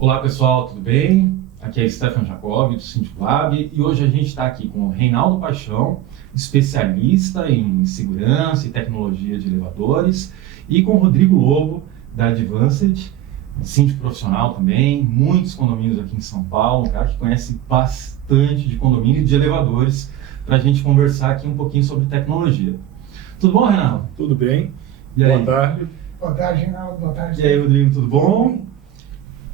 Olá pessoal, tudo bem? Aqui é Stefan Jacob do Síndico Lab e hoje a gente está aqui com o Reinaldo Paixão, especialista em segurança e tecnologia de elevadores, e com o Rodrigo Lobo, da Advanced, síndico profissional também, muitos condomínios aqui em São Paulo, um cara que conhece bastante de condomínio e de elevadores, para a gente conversar aqui um pouquinho sobre tecnologia. Tudo bom, Reinaldo? Tudo bem. E aí? Boa tarde. Boa tarde, Reinaldo. Boa tarde. E aí, Rodrigo, tudo bom?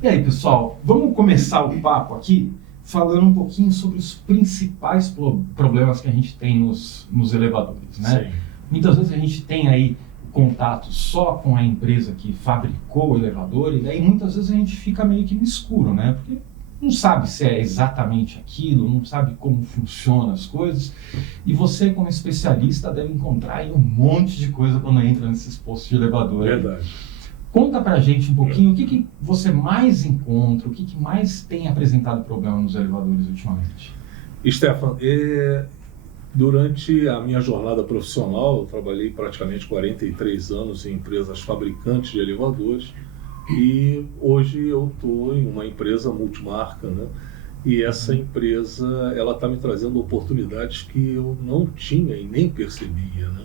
E aí, pessoal, vamos começar o papo aqui falando um pouquinho sobre os principais problemas que a gente tem nos elevadores, né? Sim. Muitas vezes a gente tem aí contato só com a empresa que fabricou o elevador e daí muitas vezes a gente fica meio que no escuro, né? Porque não sabe se é exatamente aquilo, não sabe como funcionam as coisas. E você, como especialista, deve encontrar aí um monte de coisa quando entra nesses postos de elevador. Verdade. Conta pra gente um pouquinho o que você mais encontra, o que mais tem apresentado problema nos elevadores ultimamente. Stefan, durante a minha jornada profissional, eu trabalhei praticamente 43 anos em empresas fabricantes de elevadores e hoje eu estou em uma empresa multimarca, né? E essa empresa ela está me trazendo oportunidades que eu não tinha e nem percebia, né?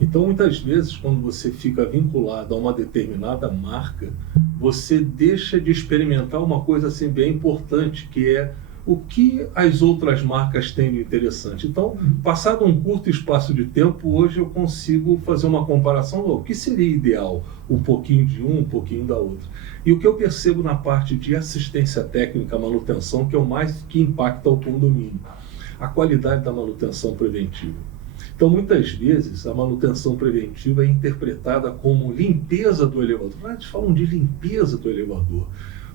Então, muitas vezes, quando você fica vinculado a uma determinada marca, você deixa de experimentar uma coisa assim bem importante, que é o que as outras marcas têm de interessante. Então, passado um curto espaço de tempo, hoje eu consigo fazer uma comparação do que seria ideal, um pouquinho de um pouquinho da outra. E o que eu percebo na parte de assistência técnica, manutenção, que é o mais que impacta o condomínio, a qualidade da manutenção preventiva. Então, muitas vezes, a manutenção preventiva é interpretada como limpeza do elevador. Eles falam de limpeza do elevador,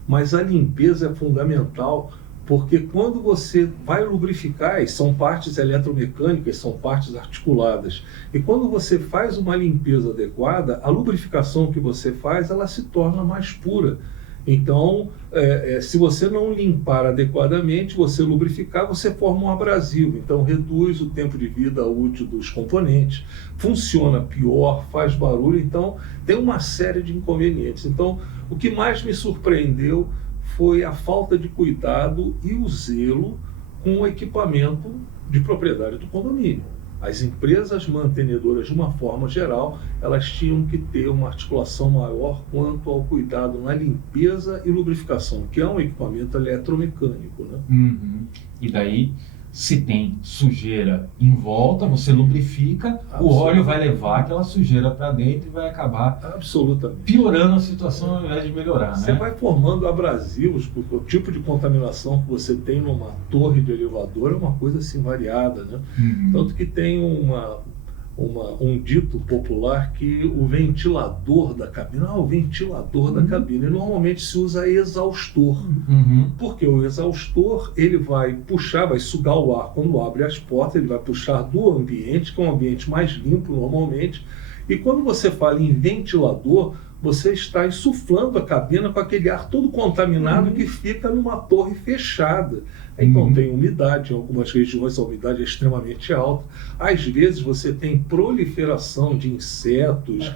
mas a limpeza é fundamental porque quando você vai lubrificar, e são partes eletromecânicas, são partes articuladas, e quando você faz uma limpeza adequada, a lubrificação que você faz, ela se torna mais pura. Então, se você não limpar adequadamente, você lubrificar, você forma um abrasivo. Então, reduz o tempo de vida útil dos componentes, funciona pior, faz barulho. Então, tem uma série de inconvenientes. Então, o que mais me surpreendeu foi a falta de cuidado e o zelo com o equipamento de propriedade do condomínio. As empresas mantenedoras, de uma forma geral, elas tinham que ter uma articulação maior quanto ao cuidado na limpeza e lubrificação, que é um equipamento eletromecânico, né? Uhum. E daí, se tem sujeira em volta, você lubrifica, o óleo vai levar aquela sujeira para dentro e vai acabar absolutamente piorando a situação ao invés de melhorar, Você né? vai formando abrasivos, porque o tipo de contaminação que você tem numa torre de elevador é uma coisa assim variada, né? Uhum. Tanto que tem um dito popular que o ventilador da cabine, o ventilador da cabine, normalmente se usa exaustor. Uhum. Porque o exaustor, ele vai puxar, vai sugar o ar quando abre as portas, ele vai puxar do ambiente, que é um ambiente mais limpo normalmente. E quando você fala em ventilador, você está insuflando a cabina com aquele ar todo contaminado que fica numa torre fechada. Então tem umidade, em algumas regiões a umidade é extremamente alta. Às vezes você tem proliferação de insetos,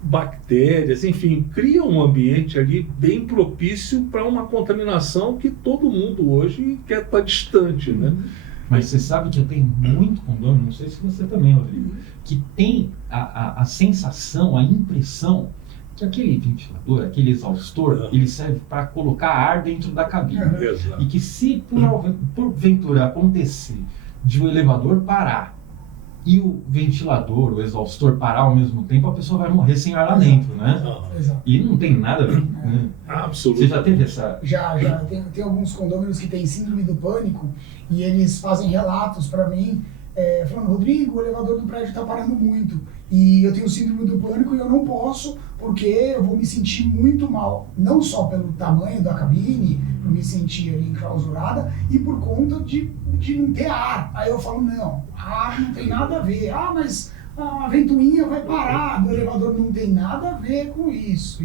bactérias, enfim, cria um ambiente ali bem propício para uma contaminação que todo mundo hoje quer estar distante, né? Mas você sabe que eu tenho muito condomínio, não sei se você também, Rodrigo, que tem a sensação, a impressão que aquele ventilador, aquele exaustor, ele serve para colocar ar dentro da cabine. Exato. E que se porventura acontecer de o elevador parar e o ventilador, o exaustor parar ao mesmo tempo, a pessoa vai morrer sem ar lá dentro, né? Exato. E não tem nada a ver, né? Absolutamente. Você já teve essa... Já tem alguns condôminos que têm síndrome do pânico e eles fazem relatos para mim, falando: Rodrigo, o elevador do prédio está parando muito e eu tenho síndrome do pânico e eu não posso porque eu vou me sentir muito mal, não só pelo tamanho da cabine, por me sentir ali enclausurada, e por conta de não ter ar. Aí eu falo: não, ar não tem nada a ver. Mas a ventoinha vai parar do elevador, não tem nada a ver com isso.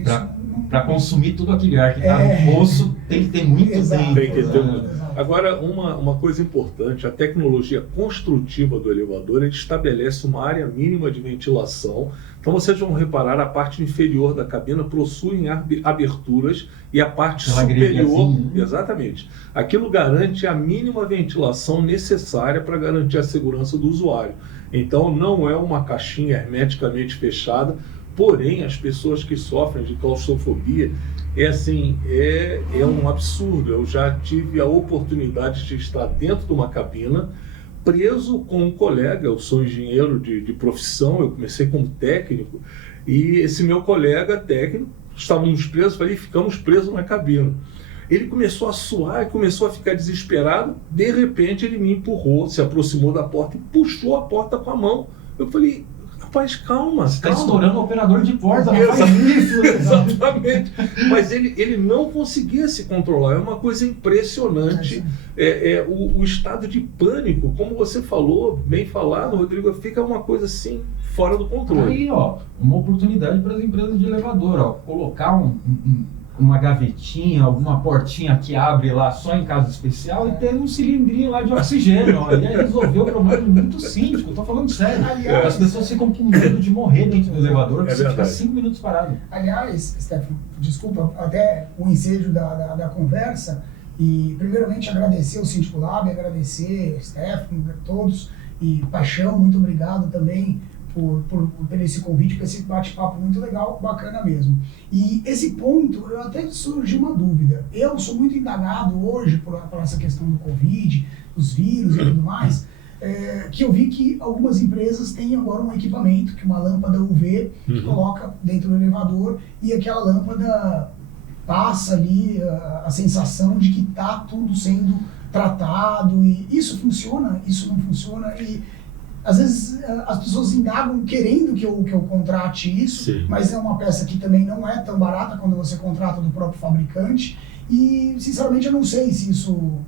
Para consumir todo aquele ar que está no poço, tem que ter muito Exato, tempo. Tem que ter exato. Agora, uma coisa importante, a tecnologia construtiva do elevador, ele estabelece uma área mínima de ventilação. Então vocês vão reparar, a parte inferior da cabina possui aberturas e a parte superior, assim, né? exatamente. Aquilo garante a mínima ventilação necessária para garantir a segurança do usuário. Então não é uma caixinha hermeticamente fechada, porém as pessoas que sofrem de claustrofobia, é um absurdo. Eu já tive a oportunidade de estar dentro de uma cabina, preso com um colega. Eu sou engenheiro de profissão, eu comecei como técnico, e esse meu colega técnico, estávamos presos, ficamos presos na cabina. Ele começou a suar e começou a ficar desesperado. De repente ele me empurrou, se aproximou da porta e puxou a porta com a mão. Eu falei: rapaz, calma. Você está estourando o operador de porta, não faz isso. Exatamente. Mas ele não conseguia se controlar. É uma coisa impressionante. O estado de pânico, como você falou, bem falado, Rodrigo, fica uma coisa assim, fora do controle. Aí, uma oportunidade para as empresas de elevador, colocar uma gavetinha, alguma portinha que abre lá só em caso especial e ter um cilindrinho lá de oxigênio. E aí resolveu o problema muito síndico. Eu tô falando sério. Aliás, as pessoas ficam com medo de morrer dentro do elevador, porque você fica 5 minutos parado. Aliás, Stefano, desculpa, até o ensejo da conversa, e primeiramente agradecer o Síndico Lab, agradecer o Stefano, a todos, e Paixão, muito obrigado também por esse convite, por esse bate-papo muito legal, bacana mesmo. E esse ponto, eu até surgiu uma dúvida. Eu sou muito indagado hoje por essa questão do Covid, dos vírus e tudo mais, que eu vi que algumas empresas têm agora um equipamento, que é uma lâmpada UV, que coloca dentro do elevador, e aquela lâmpada passa ali a sensação de que está tudo sendo tratado, e isso funciona, isso não funciona, e às vezes as pessoas indagam querendo que eu contrate isso, sim, mas é uma peça que também não é tão barata quando você contrata do próprio fabricante, e sinceramente eu não sei se isso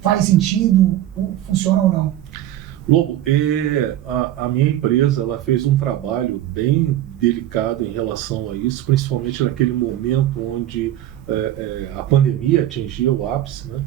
faz sentido, funciona ou não. Lobo, a minha empresa ela fez um trabalho bem delicado em relação a isso, principalmente naquele momento onde a pandemia atingia o ápice, né?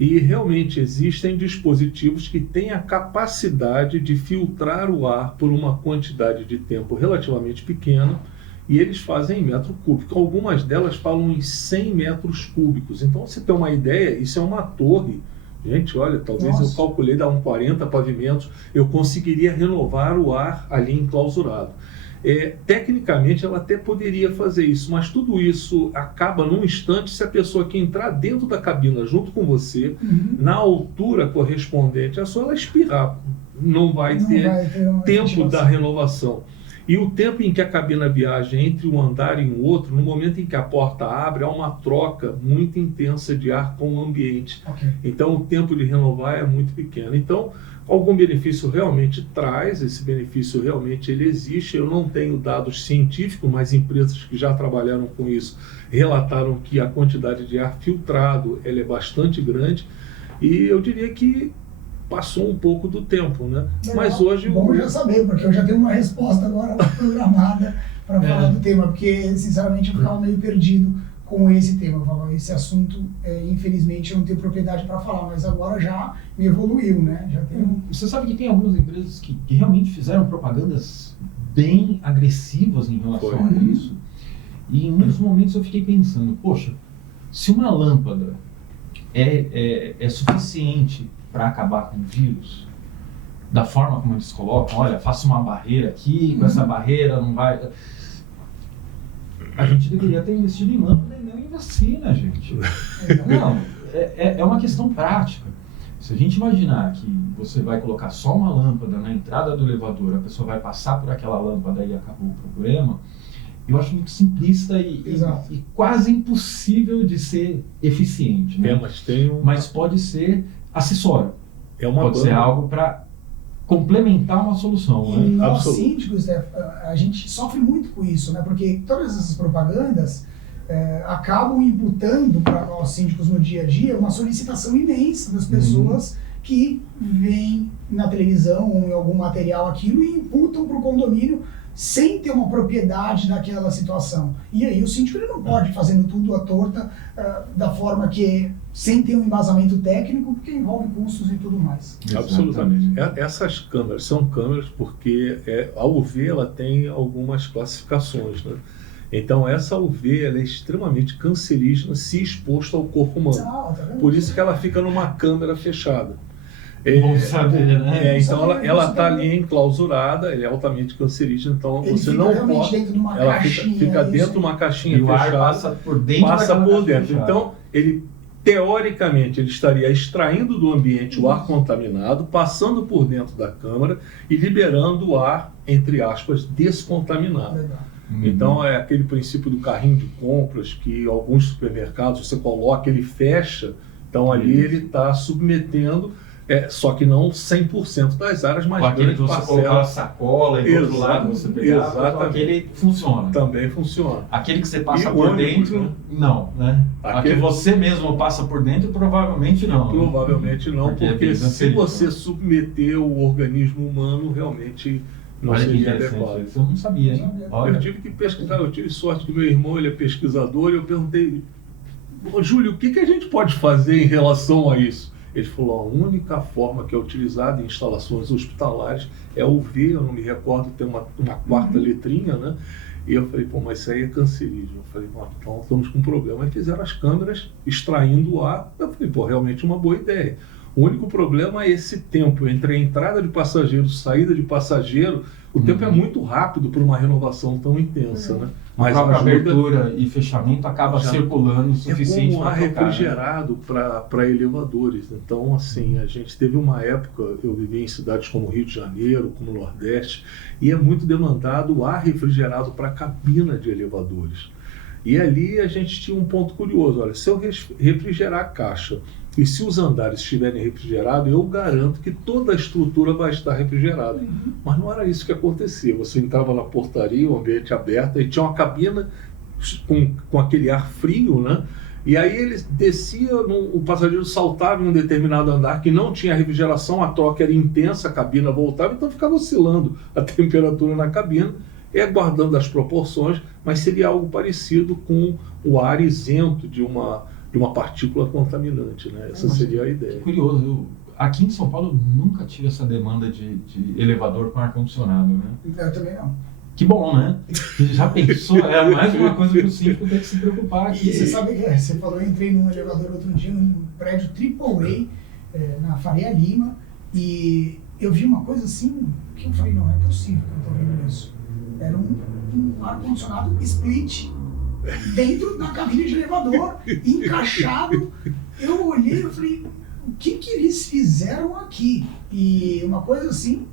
E realmente existem dispositivos que têm a capacidade de filtrar o ar por uma quantidade de tempo relativamente pequena, e eles fazem em metro cúbico. Algumas delas falam em 100 metros cúbicos. Então, você tem uma ideia, isso é uma torre. Gente, olha, talvez eu calculei dar uns 40 pavimentos, eu conseguiria renovar o ar ali enclausurado. Tecnicamente ela até poderia fazer isso, mas tudo isso acaba num instante se a pessoa que entrar dentro da cabina junto com você, na altura correspondente à sua, ela espirrar. Não vai ter tempo da renovação. E o tempo em que a cabina viaja entre um andar e um outro, no momento em que a porta abre, há uma troca muito intensa de ar com o ambiente. Então o tempo de renovar é muito pequeno. Então, algum benefício realmente traz, esse benefício realmente ele existe. Eu não tenho dados científicos, mas empresas que já trabalharam com isso relataram que a quantidade de ar filtrado ela é bastante grande, e eu diria que passou um pouco do tempo, né? Legal. Mas hoje... Bom já saber, porque eu já tenho uma resposta agora programada para falar do tema, porque sinceramente eu ficava meio perdido com esse tema. Eu falava, esse assunto, infelizmente, eu não tenho propriedade para falar, mas agora já me evoluiu, né? Já tenho... Você sabe que tem algumas empresas que realmente fizeram propagandas bem agressivas em relação a isso, e em muitos momentos eu fiquei pensando, poxa, se uma lâmpada é suficiente para acabar com o vírus, da forma como eles colocam, olha, faça uma barreira aqui, com essa barreira não vai... A gente deveria ter investido em lâmpada e não em vacina, gente. Não, é uma questão prática. Se a gente imaginar que você vai colocar só uma lâmpada na entrada do elevador, a pessoa vai passar por aquela lâmpada e acabou o problema, eu acho muito simplista e quase impossível de ser eficiente. Né? Mas pode ser acessório. Pode ser algo para complementar uma solução. E nós síndicos, a gente sofre muito com isso, né? Porque todas essas propagandas acabam imputando para nós síndicos no dia a dia uma solicitação imensa das pessoas que veem na televisão ou em algum material aquilo e imputam para o condomínio sem ter uma propriedade daquela situação. E aí o síndico ele não pode fazendo tudo à torta, da forma que, sem ter um embasamento técnico, porque envolve custos e tudo mais. Absolutamente. Essas câmeras são câmeras porque a UV ela tem algumas classificações, né? Então essa UV ela é extremamente cancerígena se exposta ao corpo humano. Por isso que ela fica numa câmera fechada. Bom saber, né? Então ela está ali enclausurada, ele é altamente cancerígena, então ele você não pode. Ela fica dentro de uma caixinha e fechada. O ar passa por dentro. Então ele teoricamente ele estaria extraindo do ambiente o ar contaminado, passando por dentro da câmara e liberando o ar, entre aspas, descontaminado. Legal. Então é aquele princípio do carrinho de compras que alguns supermercados você coloca, ele fecha, então ali ele está submetendo, só que não 100% das áreas, mas grande parcela. Você colocar a sacola e do outro lado você pegava, então aquele funciona. Também funciona. Aquele que você passa por dentro, né? Não, né? Aquele que você mesmo passa por dentro, provavelmente não. Provavelmente não, porque se você submeter o organismo humano, realmente não seria adequado. Isso eu não sabia, hein? Olha. Eu tive que pesquisar, eu tive sorte que meu irmão ele é pesquisador e eu perguntei, Júlio, o que a gente pode fazer em relação a isso? Ele falou, a única forma que é utilizada em instalações hospitalares é o V, eu não me recordo, tem uma quarta letrinha, né? E eu falei, mas isso aí é cancerígeno. Eu falei, então estamos com um problema. Aí fizeram as câmeras extraindo o ar. Eu falei, realmente uma boa ideia. O único problema é esse tempo entre a entrada de passageiro e saída de passageiro. O tempo é muito rápido para uma renovação tão intensa, né? Mas a abertura e fechamento acaba circulando o suficiente para ar refrigerado para elevadores. Então, assim, a gente teve uma época, eu vivi em cidades como Rio de Janeiro, como Nordeste, e é muito demandado o ar refrigerado para a cabina de elevadores. E ali a gente tinha um ponto curioso. Olha, se eu refrigerar a caixa e se os andares estiverem refrigerados, eu garanto que toda a estrutura vai estar refrigerada. Mas não era isso que acontecia. Você entrava na portaria, o ambiente aberto, e tinha uma cabina com aquele ar frio, né? E aí ele descia, o passageiro saltava em um determinado andar que não tinha refrigeração, a troca era intensa, a cabina voltava, então ficava oscilando a temperatura na cabina, guardando as proporções, mas seria algo parecido com o ar isento de uma partícula contaminante, né? Essa seria a ideia. Curioso, aqui em São Paulo eu nunca tive essa demanda de elevador com ar-condicionado, né? Eu também não. Que bom, né? Já pensou? É mais uma coisa que o síndico tem que se preocupar aqui. E você sabe que você falou, eu entrei num elevador outro dia, num prédio AAA, na Faria Lima, e eu vi uma coisa assim, que eu falei, não é possível que eu tô vendo isso. Era um ar-condicionado split dentro da cabine de elevador, encaixado. Eu olhei e falei, o que eles fizeram aqui? E uma coisa assim,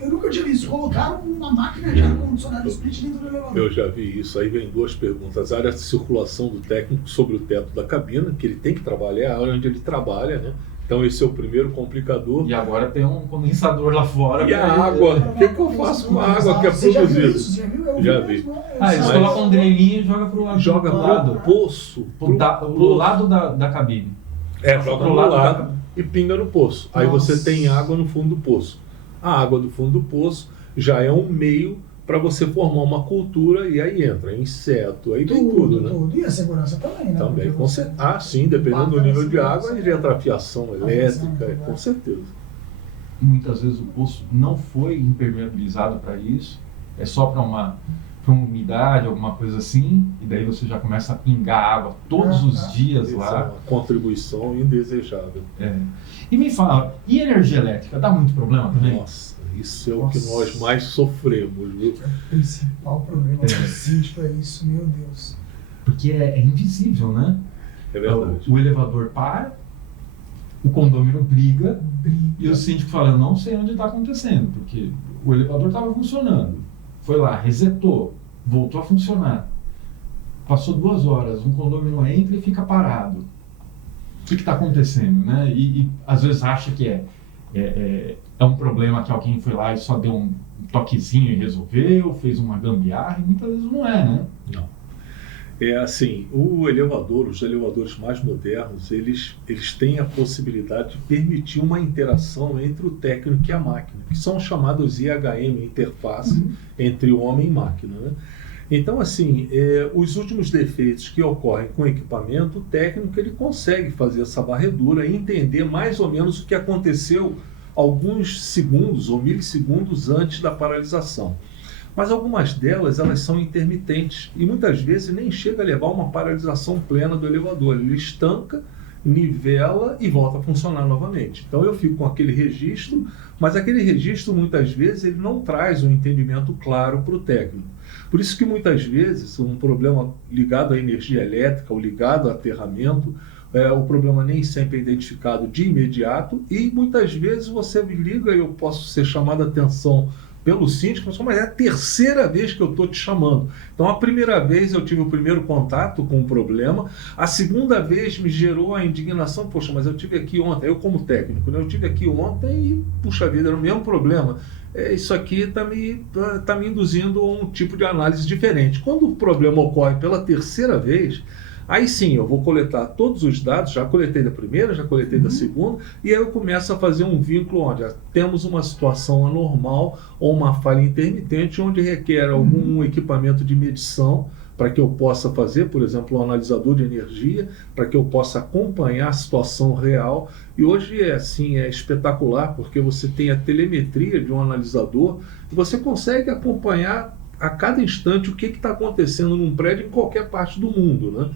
eu nunca tinha visto. Colocaram uma máquina de ar-condicionado split dentro do elevador. Eu já vi isso. Aí vem duas perguntas. A área de circulação do técnico sobre o teto da cabina, que ele tem que trabalhar, é a área onde ele trabalha, né? Então esse é o primeiro complicador. E agora tem um condensador lá fora. E a água? O que eu faço com a água que é produzida? Já vi. Eles colocam um dreninho e jogam para o lado. Joga para o poço. Pro lado da cabine. Joga pro lado e pinga no poço. Aí você tem água no fundo do poço. A água do fundo do poço já é um meio para você formar uma cultura, e aí entra inseto, aí tem tudo, né? Tudo. E a segurança também, né? Também, sim, dependendo do nível de água, aí entra a fiação elétrica, com certeza. Muitas vezes o poço não foi impermeabilizado para isso, é só para uma umidade, alguma coisa assim, e daí você já começa a pingar água todos os dias lá. É uma contribuição indesejável. E me fala, e energia elétrica, dá muito problema também? Nossa, isso é o que nós mais sofremos, viu? O principal problema do síndico é isso, meu Deus. Porque é invisível, né? É verdade. O elevador para, o condomínio briga. E o síndico fala, não sei onde está acontecendo, porque o elevador estava funcionando. Foi lá, resetou, voltou a funcionar. Passou 2 horas, um condomínio entra e fica parado. O que está acontecendo, né? E às vezes acha que é um problema que alguém foi lá e só deu um toquezinho e resolveu, fez uma gambiarra, e muitas vezes não é, né? Não. É assim, os elevadores mais modernos, eles têm a possibilidade de permitir uma interação entre o técnico e a máquina, que são chamados IHM, interface entre homem e máquina, né? Então, assim, os últimos defeitos que ocorrem com o equipamento, o técnico ele consegue fazer essa varredura e entender mais ou menos o que aconteceu alguns segundos ou milissegundos antes da paralisação. Mas algumas delas, elas são intermitentes e muitas vezes nem chega a levar uma paralisação plena do elevador. Ele estanca, nivela e volta a funcionar novamente. Então eu fico com aquele registro, mas aquele registro muitas vezes ele não traz um entendimento claro para o técnico. Por isso que muitas vezes um problema ligado à energia elétrica ou ligado a aterramento, o problema nem sempre é identificado de imediato e muitas vezes você me liga e eu posso ser chamado a atenção pelo síndico, mas é a terceira vez que eu estou te chamando. Então, a primeira vez eu tive o primeiro contato com o problema, a segunda vez me gerou a indignação, poxa, mas eu tive aqui ontem, eu como técnico, né? Eu tive aqui ontem e, puxa vida, era o mesmo problema. Isso aqui está me induzindo a um tipo de análise diferente. Quando o problema ocorre pela terceira vez, aí sim, eu vou coletar todos os dados, já coletei da primeira, já coletei da segunda, e aí eu começo a fazer um vínculo onde temos uma situação anormal ou uma falha intermitente, onde requer algum equipamento de medição para que eu possa fazer, por exemplo, um analisador de energia, para que eu possa acompanhar a situação real. E hoje é espetacular, porque você tem a telemetria de um analisador e você consegue acompanhar a cada instante o que está acontecendo num prédio em qualquer parte do mundo, né?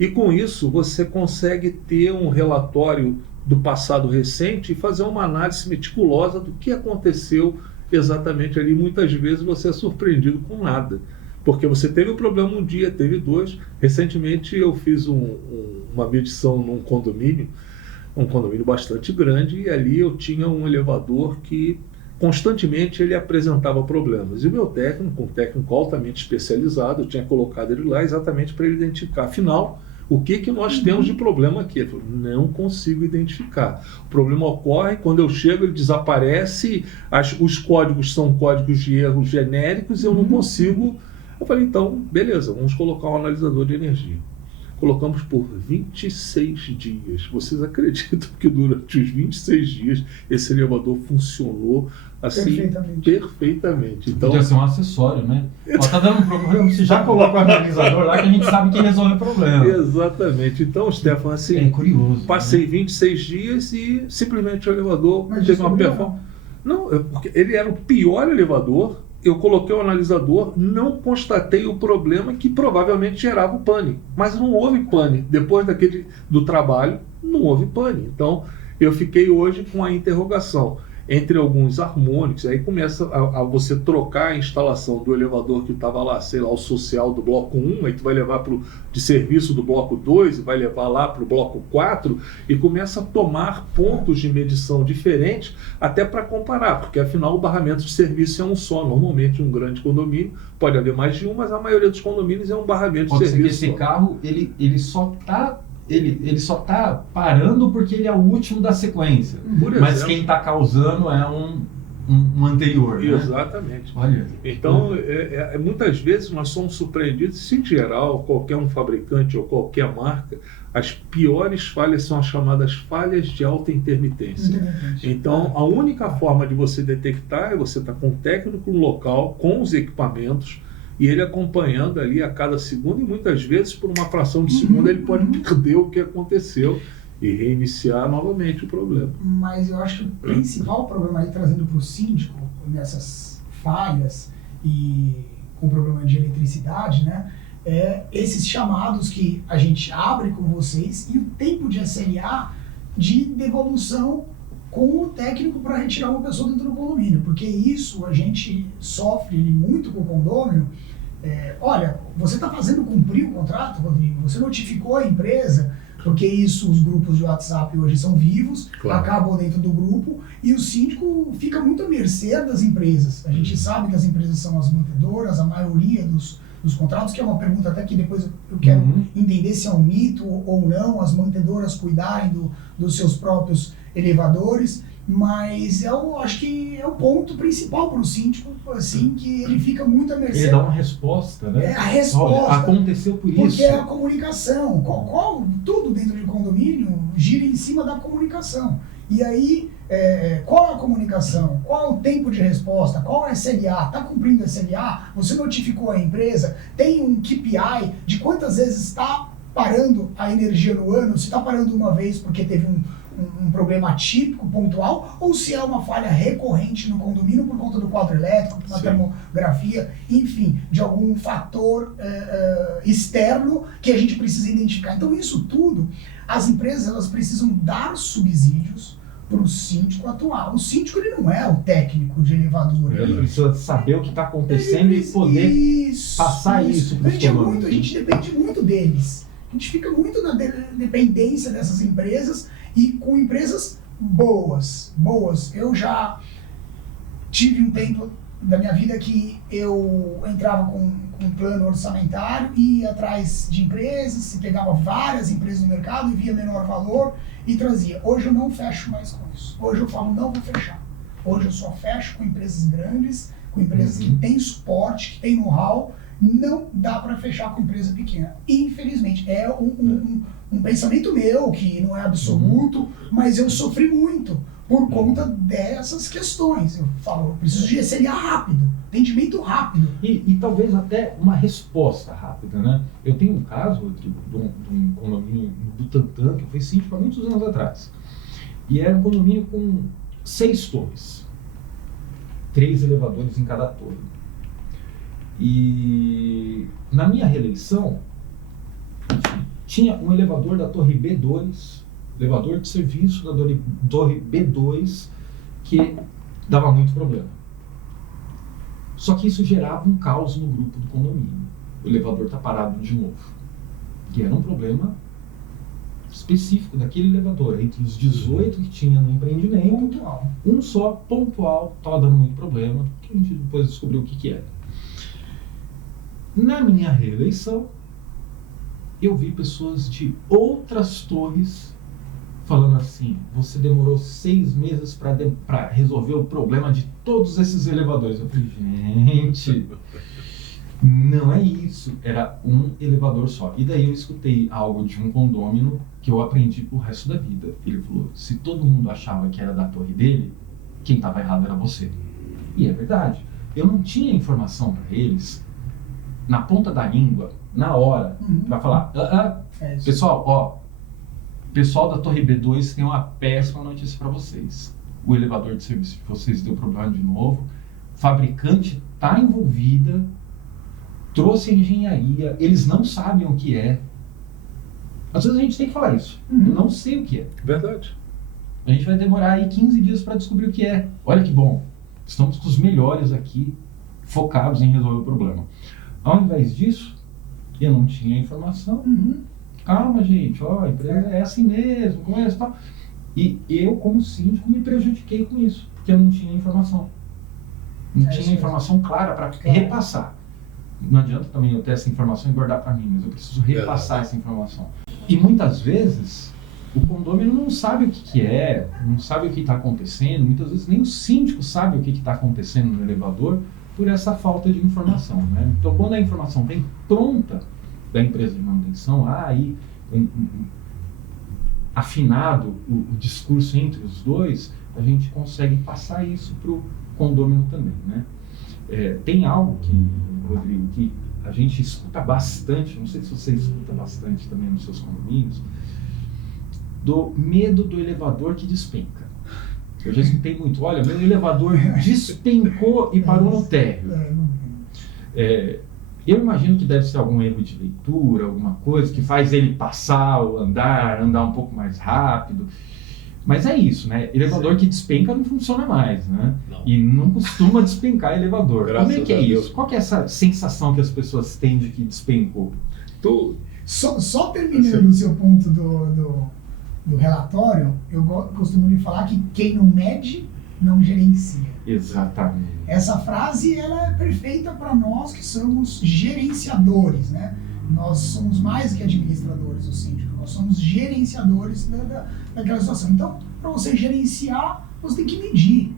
E com isso você consegue ter um relatório do passado recente e fazer uma análise meticulosa do que aconteceu exatamente ali. Muitas vezes você é surpreendido com nada, porque você teve um problema um dia, teve dois. Recentemente eu fiz uma medição num condomínio, um condomínio bastante grande, e ali eu tinha um elevador que constantemente ele apresentava problemas. E o meu técnico, um técnico altamente especializado, eu tinha colocado ele lá exatamente para ele identificar, afinal, o que nós temos de problema aqui? Ele falou, não consigo identificar. O problema ocorre quando eu chego, ele desaparece, os códigos são códigos de erro genéricos e eu não consigo. Eu falei, então, beleza, vamos colocar um analisador de energia. Colocamos por 26 dias. Vocês acreditam que durante os 26 dias esse elevador funcionou assim perfeitamente? Então, podia ser um acessório, né? Tá dando um problema, você já coloca o analisador lá que a gente sabe que resolve o problema. Exatamente. Então, Stefan, assim, é curioso, passei 26 dias e simplesmente o elevador teve uma performance. Não, porque ele era o pior elevador. Eu coloquei o analisador, não constatei o problema que provavelmente gerava o pane. Mas não houve pane. Depois do trabalho, não houve pane. Então, eu fiquei hoje com a interrogação entre alguns harmônicos. Aí começa a você trocar a instalação do elevador que estava lá, sei lá, o social do bloco 1, aí tu vai levar de serviço do bloco 2 e vai levar lá para o bloco 4 e começa a tomar pontos de medição diferentes até para comparar, porque afinal o barramento de serviço é um só. Normalmente um grande condomínio pode haver mais de um, mas a maioria dos condomínios é um barramento de serviço. Pode ser que esse carro ele só está parando porque ele é o último da sequência. Mas quem está causando é um anterior. Né? Exatamente. Olha. Então, muitas vezes nós somos surpreendidos, se em geral, qualquer um fabricante ou qualquer marca, as piores falhas são as chamadas falhas de alta intermitência. Então, a única forma de você detectar é você estar com o técnico no local, com os equipamentos, e ele acompanhando ali a cada segundo, e muitas vezes por uma fração de segundo ele pode perder o que aconteceu e reiniciar novamente o problema. Mas eu acho que o principal problema aí, trazendo para o síndico, nessas falhas e com problema de eletricidade, né, é esses chamados que a gente abre com vocês e o tempo de SLA de devolução com o técnico para retirar uma pessoa dentro do condomínio, porque isso a gente sofre muito com o condômino. Olha, você está fazendo cumprir o contrato, Rodrigo? Você notificou a empresa? Porque isso, os grupos de WhatsApp hoje são vivos, claro, acabam dentro do grupo, e o síndico fica muito à mercê das empresas. A gente sabe que as empresas são as mantedoras, a maioria dos contratos, que é uma pergunta até que depois eu quero entender se é um mito ou não, as mantedoras cuidarem dos seus próprios elevadores. Mas eu acho que é o ponto principal para o síndico, assim, que ele fica muito a mercê. Ele dá uma resposta, né? É a resposta. Olha, aconteceu por isso. Porque é a comunicação. Tudo dentro de condomínio gira em cima da comunicação. E aí, qual é a comunicação? Qual é o tempo de resposta? Qual é a SLA? Está cumprindo a SLA? Você notificou a empresa? Tem um KPI de quantas vezes está parando a energia no ano? Se está parando uma vez porque teve um problema atípico, pontual, ou se é uma falha recorrente no condomínio por conta do quadro elétrico, uma termografia, enfim, de algum fator externo que a gente precisa identificar. Então, isso tudo, as empresas elas precisam dar subsídios para o síndico atuar. O síndico ele não é o técnico de elevador. Ele precisa saber o que está acontecendo e poder passar isso para os condomínios. A gente depende muito deles. A gente fica muito na dependência dessas empresas e com empresas boas. Eu já tive um tempo da minha vida que eu entrava com um plano orçamentário e ia atrás de empresas, se pegava várias empresas no mercado e via menor valor e trazia. Hoje eu não fecho mais com isso. Hoje eu falo, não vou fechar. Hoje eu só fecho com empresas grandes, com empresas que têm suporte, que têm know-how. Não dá para fechar com empresa pequena. Infelizmente, é um pensamento meu, que não é absoluto, mas eu sofri muito por conta dessas questões. Eu falo, eu preciso de SLA rápido, atendimento rápido. E talvez até uma resposta rápida, né? Eu tenho um caso, Rodrigo, de um condomínio no Butantã, que eu fui síndico há muitos anos atrás. E era um condomínio com 6 torres, 3 elevadores em cada torre. E na minha reeleição, tinha um elevador da torre B2, elevador de serviço da torre B2, que dava muito problema. Só que isso gerava um caos no grupo do condomínio. O elevador está parado de novo. E era um problema específico daquele elevador. Entre os 18 que tinha no empreendimento, um só, pontual, estava dando muito problema, que a gente depois descobriu o que era. Na minha reeleição, eu vi pessoas de outras torres falando assim, você demorou 6 meses para resolver o problema de todos esses elevadores. Eu falei, gente, não é isso, era um elevador só. E daí eu escutei algo de um condômino que eu aprendi pro resto da vida. Ele falou, se todo mundo achava que era da torre dele, quem estava errado era você. E é verdade, eu não tinha informação para eles na ponta da língua, na hora, para falar, pessoal, pessoal da torre B2 tem uma péssima notícia para vocês. O elevador de serviço de vocês deu problema de novo, o fabricante está envolvida, trouxe a engenharia, eles não sabem o que é. Às vezes a gente tem que falar isso, eu não sei o que é. Verdade. A gente vai demorar aí 15 dias para descobrir o que é. Olha que bom, estamos com os melhores aqui, focados em resolver o problema. Ao invés disso, eu não tinha informação. Calma, gente, a empresa é assim mesmo, começa e tal. E eu, como síndico, me prejudiquei com isso, porque eu não tinha informação. Não tinha informação clara para repassar. Não adianta também eu ter essa informação e guardar para mim, mas eu preciso repassar essa informação. E muitas vezes, o condomínio não sabe o que é, não sabe o que está acontecendo, muitas vezes nem o síndico sabe o que está acontecendo no elevador, por essa falta de informação, né? Então, quando a informação vem pronta da empresa de manutenção, aí afinado o discurso entre os dois, a gente consegue passar isso para o condômino também, né? Tem algo que, Rodrigo, que a gente escuta bastante, não sei se você escuta bastante também nos seus condomínios, do medo do elevador que despenca. Eu já escutei muito, olha, meu elevador despencou e parou no térreo. Eu imagino que deve ser algum erro de leitura, alguma coisa que faz ele passar ou andar um pouco mais rápido. Mas é isso, né? Elevador que despenca não funciona mais, né? Não. E não costuma despencar elevador. Graças Como é que é a Deus. isso? Qual que é essa sensação que as pessoas têm de que despencou? Só terminando o seu ponto do relatório, eu costumo lhe falar que quem não mede, não gerencia. Exatamente. Essa frase ela é perfeita para nós que somos gerenciadores, né? Nós somos mais que administradores do síndico, nós somos gerenciadores daquela situação. Então, para você gerenciar você tem que medir.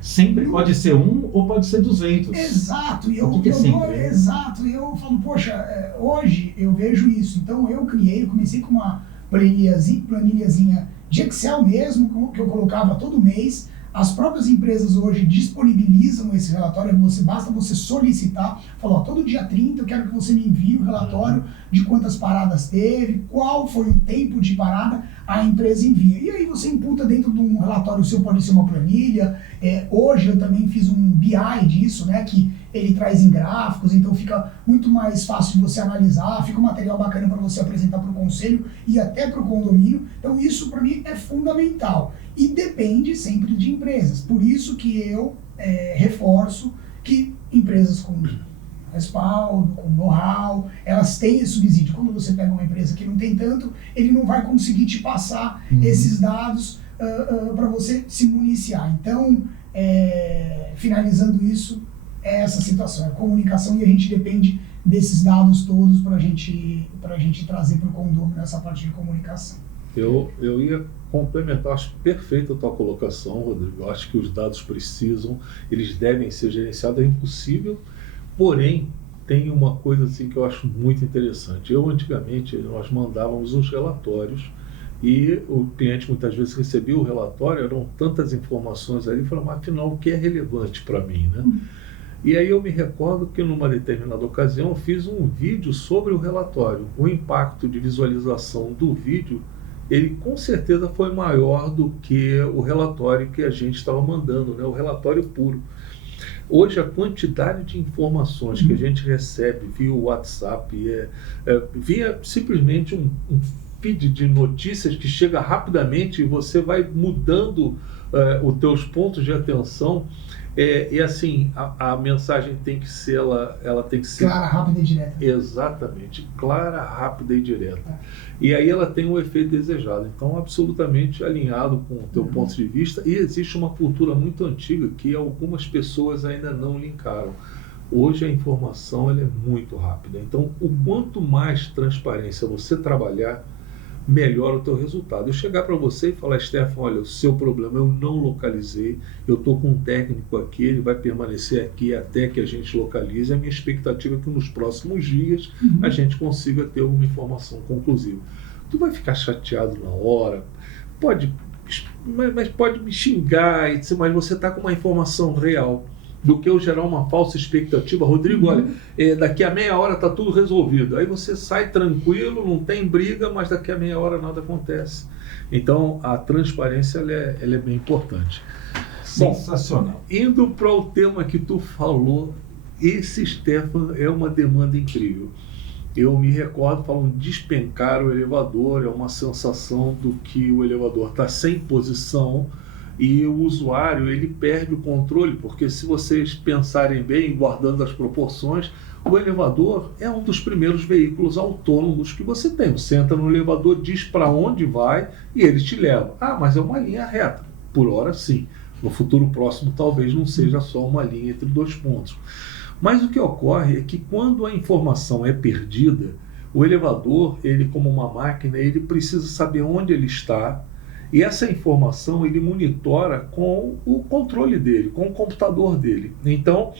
Sempre pode ser 1 ou pode ser 200. Exato. E O que é sempre? Exato. E eu falo, poxa, hoje eu vejo isso. Então eu comecei com uma planilhazinha de Excel mesmo, que eu colocava todo mês. As próprias empresas hoje disponibilizam esse relatório, basta você solicitar, falar, todo dia 30 eu quero que você me envie o relatório de quantas paradas teve, qual foi o tempo de parada, a empresa envia. E aí você imputa dentro de um relatório seu, pode ser uma planilha. Hoje eu também fiz um BI disso, né, que ele traz em gráficos, então fica muito mais fácil de você analisar, fica um material bacana para você apresentar para o conselho e até para o condomínio. Então isso para mim é fundamental e depende sempre de empresas. Por isso que eu reforço que empresas com respaldo, com know-how, elas têm esse subsídio. Quando você pega uma empresa que não tem tanto, ele não vai conseguir te passar esses dados para você se municiar. Então, finalizando isso, é essa situação, é a comunicação, e a gente depende desses dados todos para a gente trazer para o condomínio essa parte de comunicação. Eu ia complementar, acho perfeita a tua colocação, Rodrigo. Eu acho que os dados eles devem ser gerenciados, é impossível, porém, tem uma coisa assim que eu acho muito interessante. Antigamente, nós mandávamos os relatórios e o cliente muitas vezes recebia o relatório, eram tantas informações ali, e falava, mas afinal, o que é relevante para mim, né? E aí eu me recordo que numa determinada ocasião eu fiz um vídeo sobre o relatório. O impacto de visualização do vídeo, ele com certeza foi maior do que o relatório que a gente estava mandando, né? O relatório puro. Hoje a quantidade de informações que a gente recebe via WhatsApp, via simplesmente um feed de notícias que chega rapidamente e você vai mudando os teus pontos de atenção. E assim, a mensagem tem que ser, ela tem que ser... Clara, rápida e direta. Exatamente, clara, rápida e direta. E aí ela tem o efeito desejado. Então, absolutamente alinhado com o teu ponto de vista. E existe uma cultura muito antiga que algumas pessoas ainda não linkaram. Hoje a informação ela é muito rápida. Então, o quanto mais transparência você trabalhar, melhora o teu resultado. Eu chegar para você e falar, Stefan, olha, o seu problema eu não localizei, eu estou com um técnico aqui, ele vai permanecer aqui até que a gente localize. A minha expectativa é que nos próximos dias a gente consiga ter alguma informação conclusiva. Tu vai ficar chateado na hora, mas pode me xingar, mas você está com uma informação real. Do que eu gerar uma falsa expectativa. Rodrigo, olha, daqui a meia hora está tudo resolvido. Aí você sai tranquilo, não tem briga, mas daqui a meia hora nada acontece. Então, a transparência ela é bem importante. Sensacional. Bom, indo para o tema que tu falou, esse, Stefan, é uma demanda incrível. Eu me recordo falando despencar o elevador, é uma sensação do que o elevador está sem posição, e o usuário ele perde o controle, porque se vocês pensarem bem, guardando as proporções, o elevador é um dos primeiros veículos autônomos que você tem. Você entra no elevador, diz para onde vai e ele te leva. Mas é uma linha reta. Por hora, sim. No futuro próximo, talvez não seja só uma linha entre dois pontos. Mas o que ocorre é que quando a informação é perdida, o elevador, ele como uma máquina, ele precisa saber onde ele está. E essa informação ele monitora com o controle dele, com o computador dele. Então,